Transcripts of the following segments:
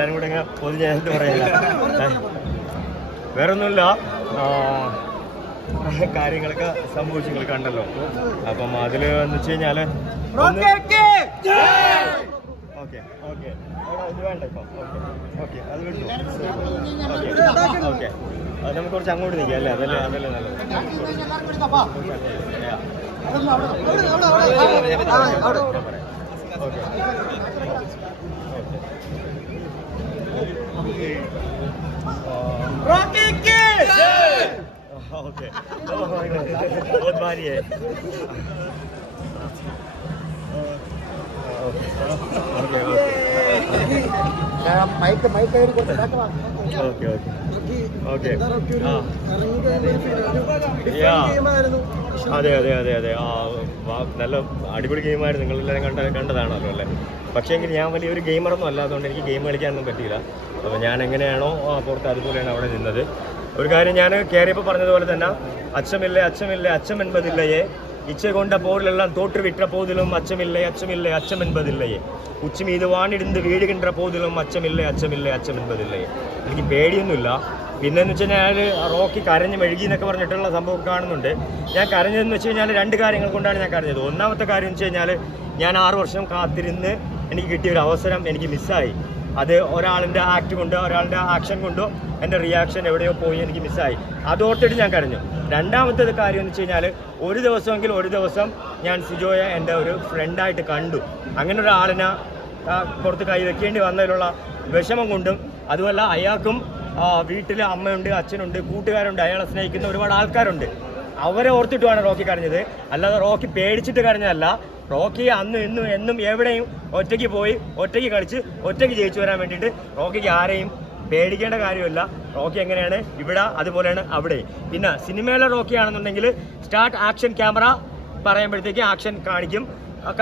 എല്ലാവരും കൂടെ ഇങ്ങനെ പൊതിഞ്ഞ എന്ത് പറയില്ല? വേറൊന്നുമില്ല. കാര്യങ്ങളൊക്കെ സംഭവിച്ചു നിങ്ങൾ കണ്ടല്ലോ. അപ്പം അതിൽ എന്ന് വെച്ച് കഴിഞ്ഞാൽ ഓക്കെ ഓക്കെ. ഇത് വേണ്ട ഇപ്പം. Okay okay. അത് വിട്ടു. Okay okay. അത് നമുക്ക് കുറച്ച് അങ്ങോട്ട് നിൽക്കാം അല്ലേ? അതല്ലേ അതല്ലേ നല്ലത്. Okay. Rocky. Uh, Rocky Kid! Yeah! Oh, okay. Oh my god. What money? Okay. Okay, okay. Okay, okay. അതെ അതെ അതെ അതെ. ആ നല്ല അടിപൊളി ഗെയിമായിരുന്നു നിങ്ങളെല്ലാവരും കണ്ട കണ്ടതാണല്ലോ അല്ലേ? പക്ഷേ എങ്കിൽ ഞാൻ വലിയൊരു ഗെയിമറൊന്നും അല്ലാത്തതുകൊണ്ട് എനിക്ക് ഗെയിം കളിക്കാനൊന്നും പറ്റിയില്ല. അപ്പോൾ ഞാൻ എങ്ങനെയാണോ പുറത്ത് അതുപോലെയാണ് അവിടെ നിന്നത്. ഒരു കാര്യം ഞാൻ കയറിയപ്പോൾ പറഞ്ഞതുപോലെ തന്നെ അച്ഛമില്ലേ അച്ഛമില്ലേ അച്ഛം എൺപതില്ലയേ ഇച്ച കൊണ്ട പോരിലെല്ലാം തോറ്റുവിട്ട പോതിലും അച്ഛമില്ലേ അച്ഛമില്ലേ അച്ഛം എൺപതില്ലയേ ഉച്ചമീത് വാണിടുന്ന് വീഴുകിன்ற പോതിലും അച്ഛമില്ലേ അച്ഛമില്ലേ അച്ഛം എൺപതില്ലയേ എനിക്ക് പേടിയൊന്നുമില്ല. പിന്നെന്ന് വെച്ച് കഴിഞ്ഞാൽ റോക്കി കരഞ്ഞ് മെഴുകി എന്നൊക്കെ പറഞ്ഞിട്ടുള്ള സംഭവം കാണുന്നുണ്ട്. ഞാൻ കരഞ്ഞതെന്ന് വെച്ച് കഴിഞ്ഞാൽ രണ്ട് കാര്യങ്ങൾ കൊണ്ടാണ് ഞാൻ കരഞ്ഞത്. ഒന്നാമത്തെ കാര്യം എന്ന് വെച്ച് കഴിഞ്ഞാൽ ഞാൻ ആറ് വർഷം കാത്തിരുന്ന് എനിക്ക് കിട്ടിയ ഒരു അവസരം എനിക്ക് മിസ്സായി. അത് ഒരാളിന്റെ ആക്ട് കൊണ്ടോ ഒരാളുടെ ആക്ഷൻ കൊണ്ടോ എന്റെ റിയാക്ഷൻ എവിടെയോ പോയി എനിക്ക് മിസ്സായി. അതോർത്തിട്ട് ഞാൻ കരഞ്ഞു. രണ്ടാമത്തെ കാര്യം എന്ന് വെച്ച് കഴിഞ്ഞാൽ ഒരു ദിവസമെങ്കിൽ ഒരു ദിവസം ഞാൻ സിജോയെ എന്റെ ഒരു ഫ്രണ്ടായിട്ട് കണ്ടു. അങ്ങനെ ഒരാളിനെ പുറത്ത് കൈ വെക്കേണ്ടി വന്നതിലുള്ള വിഷമം കൊണ്ടും അതുമല്ല അയാൾക്കും വീട്ടിൽ അമ്മയുണ്ട് അച്ഛനുണ്ട് കൂട്ടുകാരുണ്ട് അയാളെ സ്നേഹിക്കുന്ന ഒരുപാട് ആൾക്കാരുണ്ട്. അവരെ ഓർത്തിട്ടുമാണ് റോക്കി കരഞ്ഞത്. അല്ലാതെ റോക്കി പേടിച്ചിട്ട് കരഞ്ഞതല്ല. റോക്കി അന്ന് ഇന്നും എന്നും എവിടെയും ഒറ്റയ്ക്ക് പോയി ഒറ്റയ്ക്ക് കളിച്ച് ഒറ്റയ്ക്ക് ജയിച്ചു വരാൻ വേണ്ടിയിട്ട് റോക്കിക്ക് ആരെയും പേടിക്കേണ്ട കാര്യമില്ല. റോക്കി എങ്ങനെയാണ്? ഇവിടെ അതുപോലെയാണ് അവിടെ. പിന്നെ സിനിമയിലെ റോക്കി ആണെന്നുണ്ടെങ്കിൽ സ്റ്റാർട്ട് ആക്ഷൻ ക്യാമറ പറയുമ്പോഴത്തേക്ക് ആക്ഷൻ കാണിക്കും.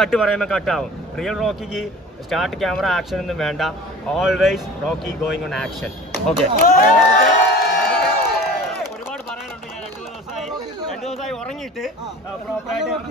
കട്ട് പറയുമ്പോൾ കട്ടാവും റിയൽ റോക്കിക്ക് സ്റ്റാർട്ട് ക്യാമറ ആക്ഷൻ ഒന്നും വേണ്ട. Always Rocky going on action okay ഒരുപാട് പറയാനുണ്ട്. ഞാൻ രണ്ട് ദിവസമായി രണ്ട് ദിവസമായി ഉറങ്ങിയിട്ട് പ്രോപ്പറായിട്ട്